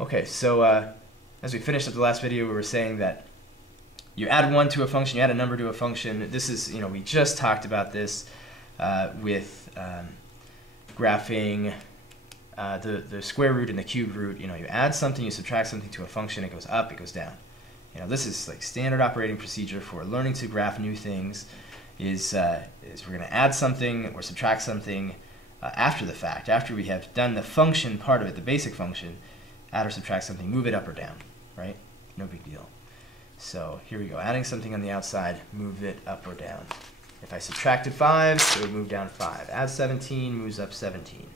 Okay, so as we finished up the last video, we were saying that you add 1 to a function, you add a number to a function. This is, we just talked about this with graphing the square root and the cube root. You add something, you subtract something to a function, it goes up, it goes down. This is like standard operating procedure for learning to graph new things. Is we're going to add something or subtract something after the fact, after we have done the function part of it, the basic function, add or subtract something, move it up or down, right? No big deal. So here we go, adding something on the outside, move it up or down. If I subtracted 5, it would move down 5. Add 17, moves up 17.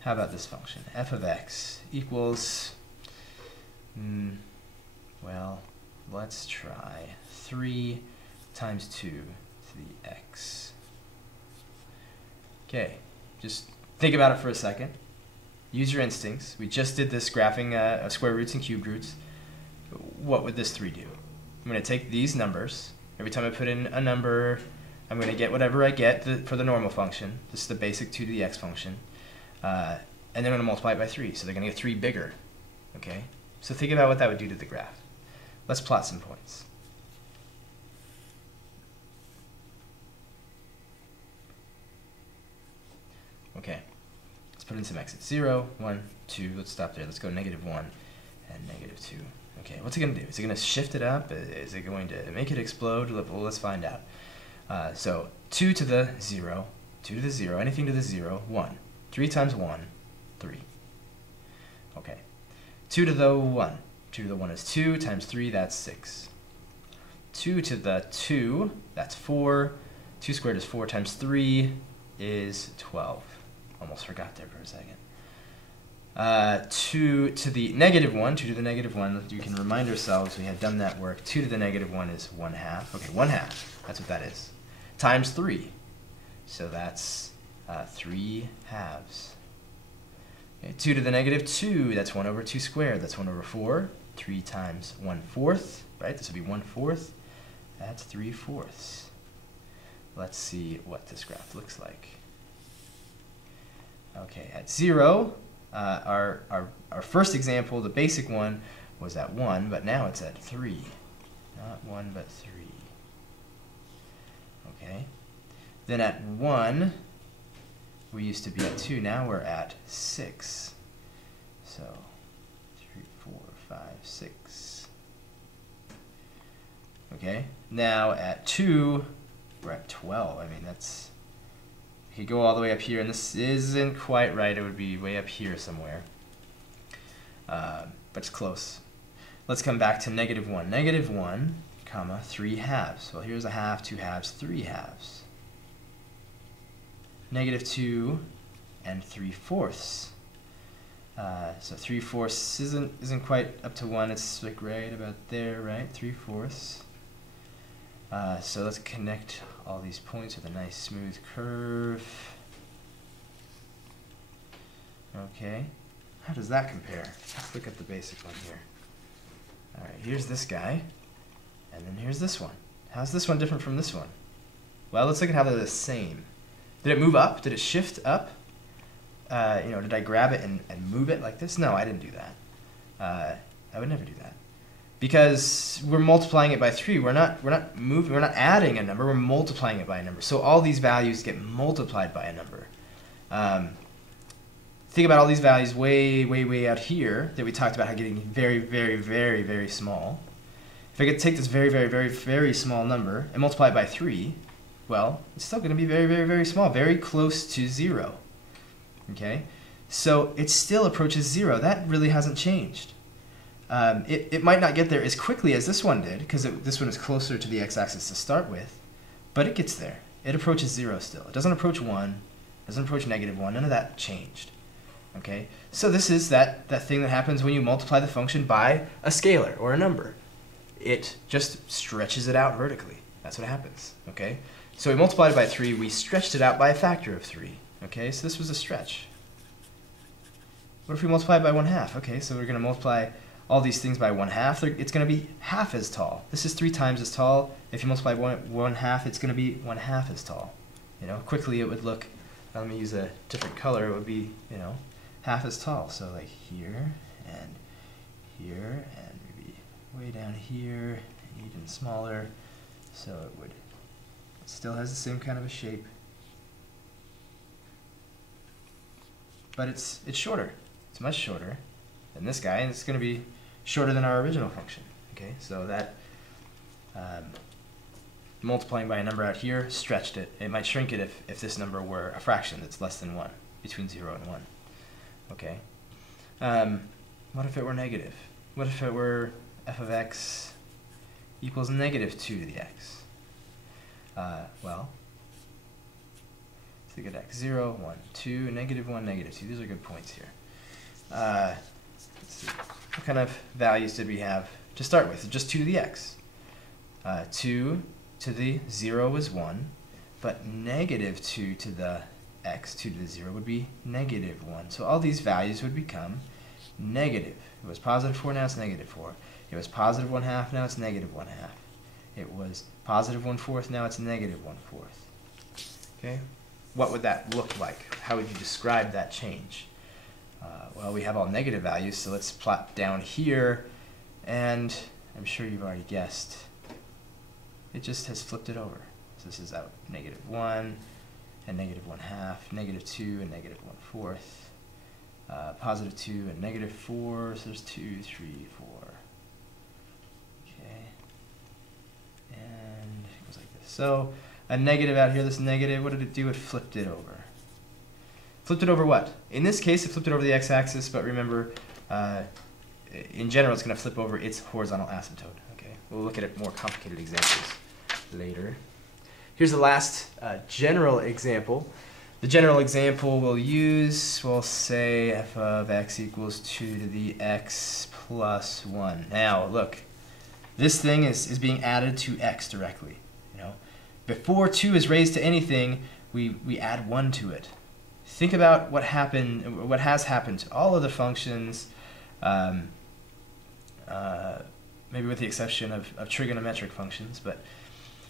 How about this function? F of x equals, well, let's try 3 times 2 to the x. Okay, just think about it for a second. Use your instincts. We just did this graphing square roots and cube roots. What would this 3 do? I'm going to take these numbers. Every time I put in a number, I'm going to get whatever I get for the normal function. This is the basic 2 to the x function. And then I'm going to multiply it by 3, so they're going to get 3 bigger. Okay? So think about what that would do to the graph. Let's plot some points. Okay, let's put in some x's. 0, 1, 2, let's stop there. Let's go -1 and -2. Okay, what's it going to do? Is it going to shift it up? Is it going to make it explode? Well, let's find out. So 2 to the 0, 2 to the 0, anything to the 0, 1. 3 times 1, 3. Okay, 2 to the 1. 2 to the 1 is 2 times 3, that's 6. 2 to the 2, that's 4. 2 squared is 4 times 3 is 12. Almost forgot there for a second. 2 to the -1, 2 to the -1, you can remind ourselves we had done that work. 2 to the -1 is 1/2. Okay, 1/2, that's what that is. Times 3, so that's 3 halves. Okay, 2 to the -2, that's 1 over 2 squared, that's 1 over 4. 3 times 1/4, right? This would be 1/4. That's 3/4. Let's see what this graph looks like. Okay, at 0, our first example, the basic one, was at 1, but now it's at 3. Not 1, but 3. Okay. Then at 1, we used to be at 2. Now we're at 6. So 3, 4, 5, 6. Okay. Now at 2, we're at 12. I mean, that's... You could go all the way up here, and this isn't quite right. It would be way up here somewhere. But it's close. Let's come back to -1. -1, comma, 3 halves. Well, here's a half, 2 halves, 3 halves. -2 and 3/4. So 3/4 isn't quite up to 1. It's like right about there, right? 3/4. So let's connect all these points with a nice smooth curve. Okay, how does that compare? Let's look at the basic one here. All right, here's this guy, and then here's this one. How's this one different from this one? Well, let's look at how they're the same. Did it move up? Did it shift up? Did I grab it and move it like this? No, I didn't do that. I would never do that. Because we're multiplying it by 3. We're not moving, we're not adding a number, we're multiplying it by a number. So all these values get multiplied by a number. Think about all these values way, way, way out here that we talked about how getting very, very, very, very small. If I could take this very, very, very, very small number and multiply it by 3, well, it's still going to be very, very, very small, very close to 0. Okay? So it still approaches 0. That really hasn't changed. It might not get there as quickly as this one did, because this one is closer to the x-axis to start with, but it gets there. It approaches 0 still. It doesn't approach 1, it doesn't approach -1, none of that changed. Okay? So this is that thing that happens when you multiply the function by a scalar or a number. It just stretches it out vertically. That's what happens. Okay? So we multiplied it by 3, we stretched it out by a factor of 3. Okay? So this was a stretch. What if we multiply it by 1/2? Okay, so we're going to multiply all these things by 1/2, it's going to be half as tall. This is 3 times as tall. If you multiply 1/2, it's going to be 1/2 as tall. Quickly it would look, let me use a different color, it would be, half as tall. So like here and here, and maybe way down here, and even smaller, so it still has the same kind of a shape, but it's shorter. It's much shorter than this guy, and it's going to be shorter than our original function. Okay, so that multiplying by a number out here stretched it. It might shrink it if this number were a fraction that's less than 1, between 0 and 1. Okay. What if it were negative? What if it were f of x equals negative 2 to the x? Well, let's look at x. 0, 1, 2, negative 1, negative 2. These are good points here. Let's see. What kind of values did we have to start with? Just 2 to the x. 2 to the 0 was 1, but negative 2 to the x, 2 to the 0, would be negative 1. So all these values would become negative. It was positive 4, now it's negative 4. It was positive 1/2, now it's negative 1/2. It was positive 1/4, now it's negative 1/4. Okay? What would that look like? How would you describe that change? Well, we have all negative values, so let's plot down here, and I'm sure you've already guessed. It just has flipped it over. So this is out negative 1, and negative 1/2, negative 2, and negative 1/4. Positive 2 and negative 4, so there's 2, 3, 4. Okay. And it goes like this. So a negative out here, this negative, what did it do? It flipped it over. Flipped it over what? In this case, it flipped it over the x-axis, but remember, in general, it's going to flip over its horizontal asymptote. Okay. We'll look at more complicated examples later. Here's the last general example. The general example we'll use, we'll say f of x equals 2 to the x plus 1. Now, look, this thing is being added to x directly. You know, before 2 is raised to anything, we add 1 to it. Think about what has happened to all of the functions, maybe with the exception of trigonometric functions, but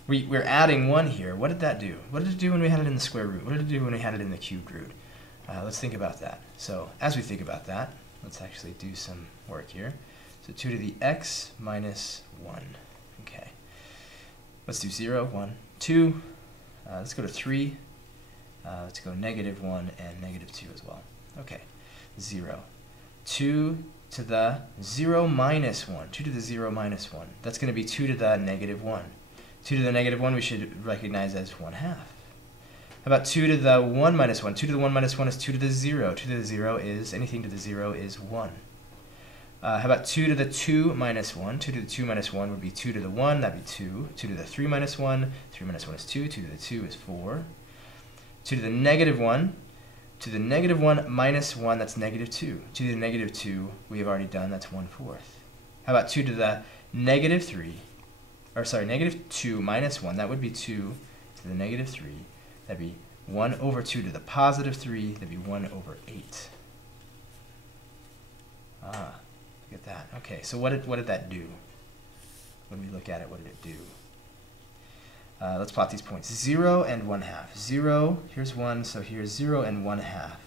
we're adding 1 here. What did that do? What did it do when we had it in the square root? What did it do when we had it in the cubed root? Let's think about that. So as we think about that, let's actually do some work here. So 2 to the x minus 1. Okay. Let's do 0, 1, 2. Let's go to 3. Let's go negative 1 and negative 2 as well. Okay. 0. 2 to the 0 minus 1. 2 to the 0 minus 1. That's going to be 2 to the negative 1. 2 to the negative 1 we should recognize as 1/2. How about 2 to the 1 minus 1? 2 to the 1 minus 1 is 2 to the 0. 2 to the 0 is, anything to the 0 is 1. How about 2 to the 2 minus 1? 2 to the 2 minus 1 would be 2 to the 1, that'd be 2. 2 to the 3 minus 1, 3 minus 1 is 2. 2 to the 2 is 4. 2 to the negative 1, to the negative 1 minus 1, that's negative 2. 2 to the negative 2, we have already done, that's 1/4. How about 2 to the negative 3? Or sorry, negative 2 minus 1, that would be 2 to the negative 3. That'd be 1 over 2 to the positive 3. That'd be 1 over 8. Ah, look at that. Okay, so what did that do? When we look at it, what did it do? Let's plot these points. 0 and 1/2. 0, here's 1, so here's 0 and 1/2.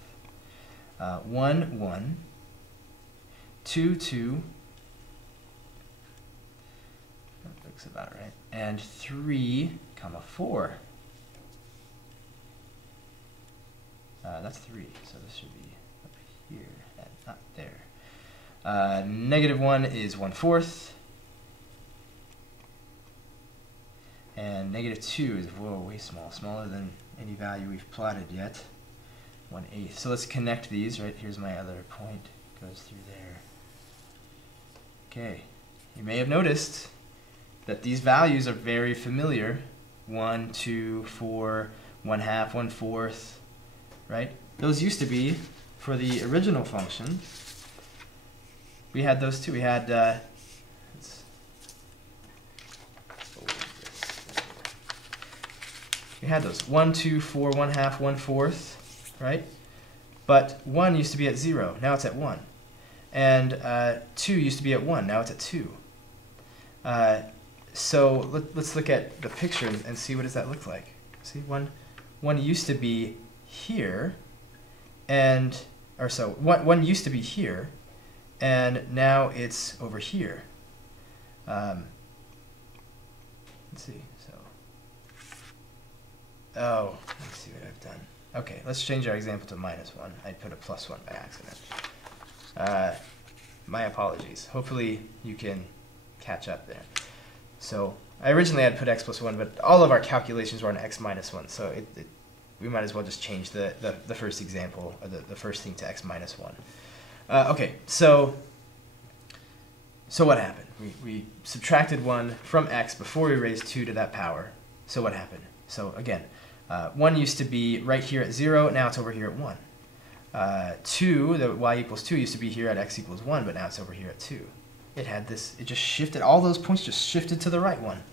1, 1. 2, 2. That looks about right. And 3, comma 4. That's 3, so this should be up here and not there. Negative 1 is 1/4. And negative 2 is, whoa, way small, smaller than any value we've plotted yet. 1/8. So let's connect these, right? Here's my other point, goes through there. Okay, you may have noticed that these values are very familiar. 1, 2, 4, 1/2, 1/4, right? Those used to be, for the original function, we had those too. We had, we had those 1, 2, 4, 1/2, 1/4, right? But 1 used to be at 0, now it's at 1. And 2 used to be at 1, now it's at 2. So let's look at the picture and see what does that look like. See, 1 used to be here, and, or so, 1 used to be here, and now it's over here. Let's see. Let's see what I've done. Okay, let's change our example to -1. I put a +1 by accident. My apologies. Hopefully you can catch up there. So I originally had put x + 1, but all of our calculations were on x - 1, so we might as well just change the first example, or the first thing to x - 1. Okay, so what happened? We subtracted 1 from x before we raised 2 to that power. So what happened? So again, 1 used to be right here at 0, now it's over here at 1. 2, the y = 2 used to be here at x = 1, but now it's over here at 2. It just shifted, all those points just shifted to the right one.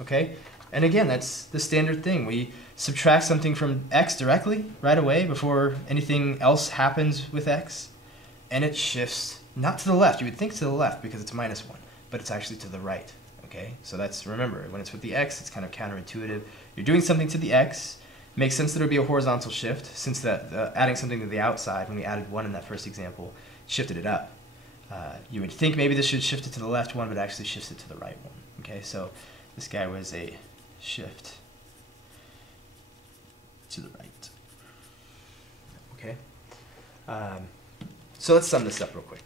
Okay? And again, that's the standard thing. We subtract something from x directly, right away, before anything else happens with x, and it shifts not to the left. You would think to the left because it's -1, but it's actually to the right. Okay? So that's, remember, when it's with the x, it's kind of counterintuitive. You're doing something to the x. Makes sense that it would be a horizontal shift, since adding something to the outside, when we added 1 in that first example, shifted it up. You would think maybe this should shift it to the left one, but actually shifts it to the right one. Okay, so this guy was a shift to the right. Okay, so let's sum this up real quick.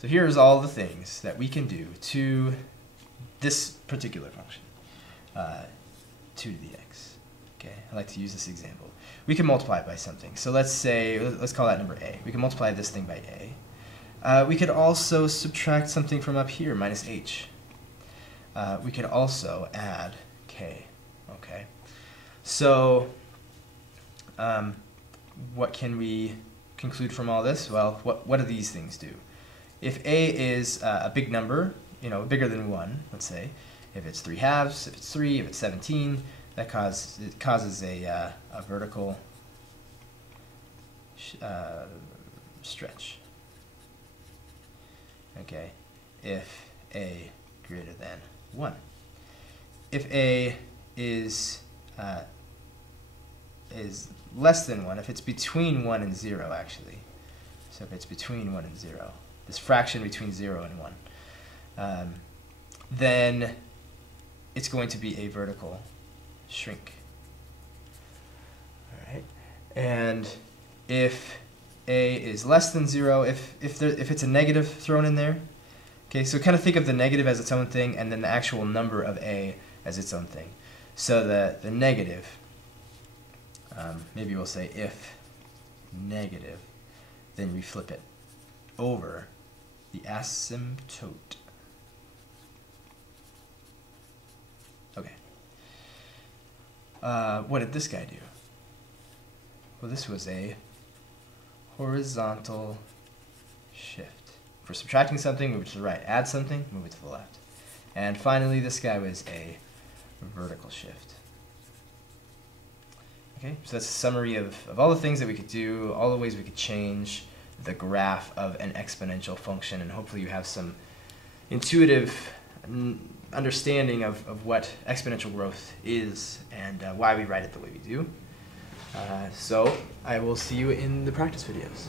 So here's all the things that we can do to this particular function, 2 to the x. Okay, I like to use this example. We can multiply it by something. So let's call that number a. We can multiply this thing by a. We could also subtract something from up here, -h. We could also add k. Okay, so what can we conclude from all this? Well, what do these things do? If a is a big number, bigger than 1, let's say, if it's 3/2, if it's 3, if it's 17, that causes a vertical stretch. Okay, if a greater than 1. If a is less than 1, if it's between 1 and 0, actually. So if it's between 1 and 0, this fraction between 0 and 1, then it's going to be a vertical shrink. All right, and if a is less than 0, if it's a negative thrown in there, okay, so kind of think of the negative as its own thing, and then the actual number of a as its own thing. So the negative, maybe we'll say if negative, then we flip it over the asymptote. Okay. What did this guy do? Well, this was a horizontal shift. For subtracting something, move it to the right. Add something, move it to the left. And finally, this guy was a vertical shift. Okay, so that's a summary of all the things that we could do, all the ways we could change the graph of an exponential function, and hopefully you have some intuitive understanding of what exponential growth is and why we write it the way we do. So I will see you in the practice videos.